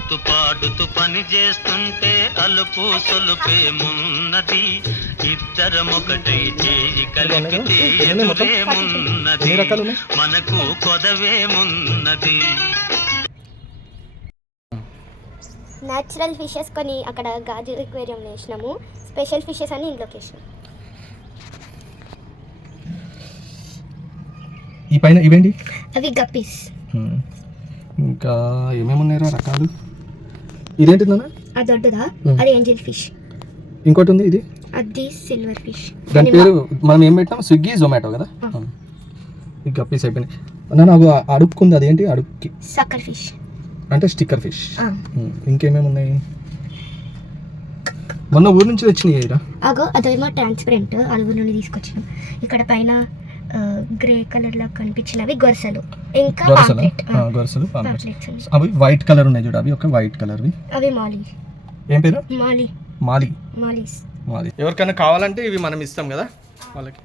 ఆడుతూ పని చేస్తుంటే అలుపు సొలుపేమున్నది ఇద్దరమొకటై చేయి కలిపితే? ఎదురేమున్నది? మనకు కొదవేమున్నది న్యాచురల్ ఫిషెస్ కొన్ని అక్కడ గాజు ఎక్వేరియం వేసినాము. స్పెషల్ ఫిషెస్ అని ఇంట్లోకి వేసినాం. ఈ పైన ఇవేంటి? అవి గప్పీస్. ఇంకా ఏమేమి ఉన్నాయరా రకాలు? ఇదేంటిదన్న? ఆ దొడ్డుదా? Hmm. అది ఏంజిల్ ఫిష్. ఇంకోటి ఉంది ఇది? అది సిల్వర్ ఫిష్. దాని పేరు మనం ఏం పెట్టినాం స్విగ్గీ జొమాటో కదా. ఈ గప్పీస్ అయిపోయినాయి. ఆ అడుక్కుంది. అదేంటి? అడుక్కి. Sucker fish. అంటే స్టిక్కర్ ఫిష్. ఇంకేమేమి ఉన్నాయి? మొన్న ఊరు నుంచి వచ్చినాయి అగో అదేమో ట్రాన్స్పరెంట్. అలుగు నుండి తీసుకొచ్చినాం. ఇక్కడ పైన గ్రే కలర్లో కనిపించినవి గొరసలు ఇంకా గొరసలు పాంప్లెట్. గొరసలు పాంప్లెట్స్. అవి వైట్ కలర్ ఉన్నాయి చూడు అవి ఒక వైట్ కలర్వి. అవి మాలీ. ఏం పేరు? మాలీ. మాలి. మాలీస్. మాలి. ఎవరికైనా కావాలంటే ఇవి మనం ఇస్తాం కదా వాళ్ళకి.